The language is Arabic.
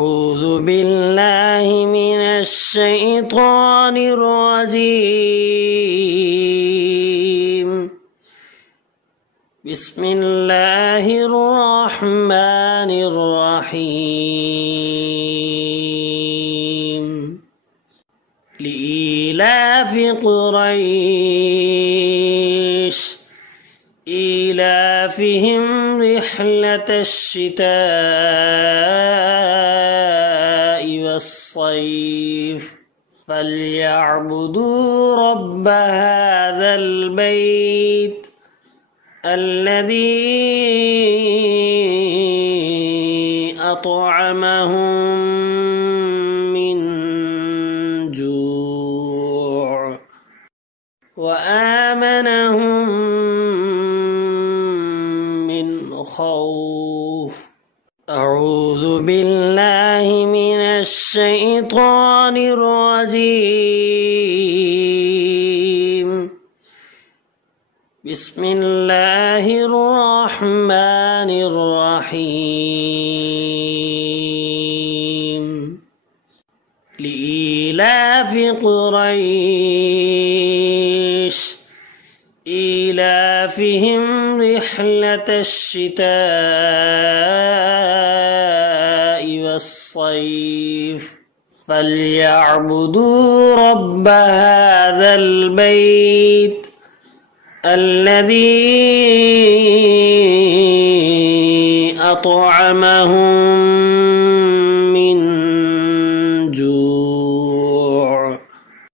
أعوذ بالله من الشيطان الرجيم. بسم الله الرحمن الرحيم. لإيلاف قريش إيلافهم رحلة الشتاء والصيف فليعبدوا رب هذا البيت الذي أطعمهم من جوع وآمنهم من خوف. أعوذ بالله من الشيطان الرجيم. بسم الله الرحمن الرحيم. لإيلاف قريش إيلافهم رحلة الشتاء والصيف فليعبدوا رب هذا البيت الذي أطعمهم